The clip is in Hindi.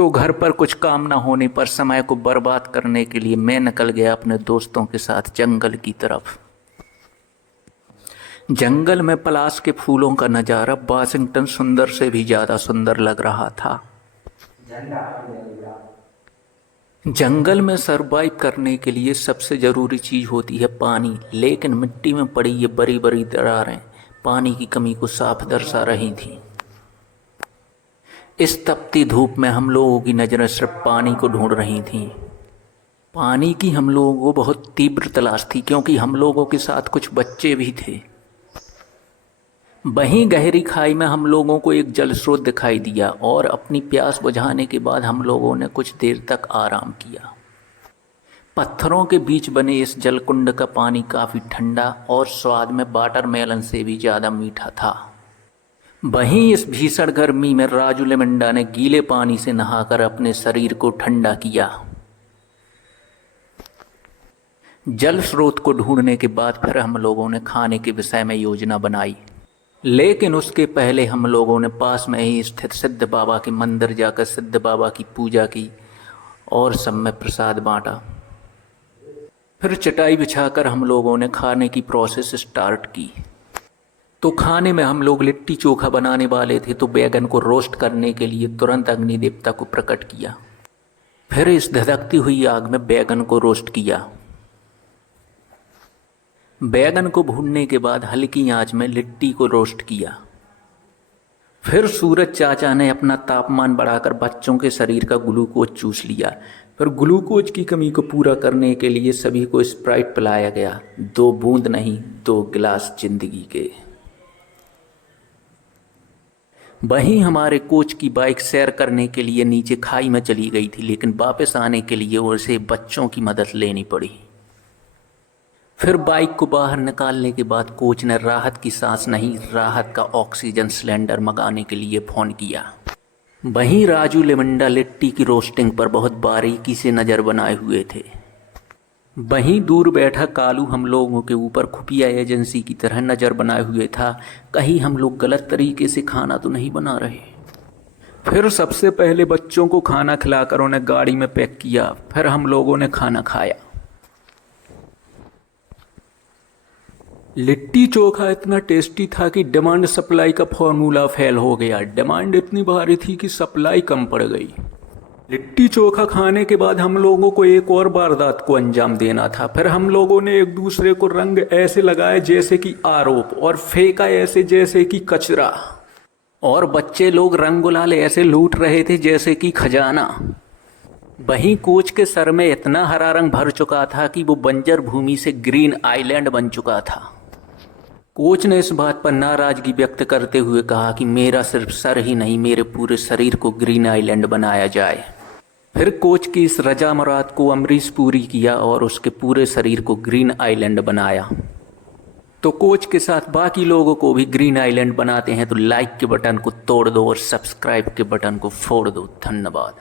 तो घर पर कुछ काम न होने पर समय को बर्बाद करने के लिए मैं निकल गया अपने दोस्तों के साथ जंगल की तरफ। जंगल में पलाश के फूलों का नज़ारा वाशिंगटन सुंदर से भी ज़्यादा सुंदर लग रहा था। जंगल में सरवाइव करने के लिए सबसे ज़रूरी चीज़ होती है पानी, लेकिन मिट्टी में पड़ी ये बड़ी बड़ी दरारें पानी की कमी को साफ दर्शा रही थीं। इस तपती धूप में हम लोगों की नज़रें सिर्फ पानी को ढूंढ रही थीं। पानी की हम लोगों को बहुत तीव्र तलाश थी, क्योंकि हम लोगों के साथ कुछ बच्चे भी थे। वहीं गहरी खाई में हम लोगों को एक जल स्रोत दिखाई दिया और अपनी प्यास बुझाने के बाद हम लोगों ने कुछ देर तक आराम किया। पत्थरों के बीच बने इस जलकुंड का पानी काफ़ी ठंडा और स्वाद में वाटरमेलन से भी ज़्यादा मीठा था। वहीं इस भीषण गर्मी में राजू लेमंडा ने गीले पानी से नहाकर अपने शरीर को ठंडा किया। जल स्रोत को ढूंढने के बाद फिर हम लोगों ने खाने के विषय में योजना बनाई, लेकिन उसके पहले हम लोगों ने पास में ही स्थित सिद्ध बाबा के मंदिर जाकर सिद्ध बाबा की पूजा की और सब में प्रसाद बांटा। फिर चटाई बिछाकर हम लोगों ने खाने की प्रोसेस स्टार्ट की। तो खाने में हम लोग लिट्टी चोखा बनाने वाले थे, तो बैगन को रोस्ट करने के लिए तुरंत अग्नि देवता को प्रकट किया। फिर इस धधकती हुई आग में बैगन को रोस्ट किया। बैगन को भूनने के बाद हल्की आंच में लिट्टी को रोस्ट किया। फिर सूरज चाचा ने अपना तापमान बढ़ाकर बच्चों के शरीर का ग्लूकोज चूस लिया। फिर ग्लूकोज की कमी को पूरा करने के लिए सभी को स्प्राइट पिलाया गया। 2 बूंद नहीं, 2 गिलास जिंदगी के। वहीं हमारे कोच की बाइक सैर करने के लिए नीचे खाई में चली गई थी, लेकिन वापस आने के लिए उसे बच्चों की मदद लेनी पड़ी। फिर बाइक को बाहर निकालने के बाद कोच ने राहत की सांस नहीं, राहत का ऑक्सीजन सिलेंडर मंगाने के लिए फ़ोन किया। वहीं राजू लेमंडा लिट्टी की रोस्टिंग पर बहुत बारीकी से नज़र बनाए हुए थे। वहीं दूर बैठा कालू हम लोगों के ऊपर खुफिया एजेंसी की तरह नज़र बनाए हुए था, कहीं हम लोग गलत तरीके से खाना तो नहीं बना रहे। फिर सबसे पहले बच्चों को खाना खिलाकर उन्हें गाड़ी में पैक किया। फिर हम लोगों ने खाना खाया। लिट्टी चोखा इतना टेस्टी था कि डिमांड सप्लाई का फॉर्मूला फेल हो गया। डिमांड इतनी भारी थी कि सप्लाई कम पड़ गई। लिट्टी चोखा खाने के बाद हम लोगों को एक और वारदात को अंजाम देना था। फिर हम लोगों ने एक दूसरे को रंग ऐसे लगाए जैसे कि आरोप, और फेंका ऐसे जैसे कि कचरा, और बच्चे लोग रंग गुलाल ऐसे लूट रहे थे जैसे कि खजाना। वहीं कोच के सर में इतना हरा रंग भर चुका था कि वो बंजर भूमि से ग्रीन आइलैंड बन चुका था। कोच ने इस बात पर नाराजगी व्यक्त करते हुए कहा कि मेरा सिर्फ सर ही नहीं, मेरे पूरे शरीर को ग्रीन आइलैंड बनाया जाए। फिर कोच की इस रजा मुराद को अमरीश पूरी किया और उसके पूरे शरीर को ग्रीन आइलैंड बनाया। तो कोच के साथ बाकी लोगों को भी ग्रीन आइलैंड बनाते हैं, तो लाइक के बटन को तोड़ दो और सब्सक्राइब के बटन को फोड़ दो। धन्यवाद।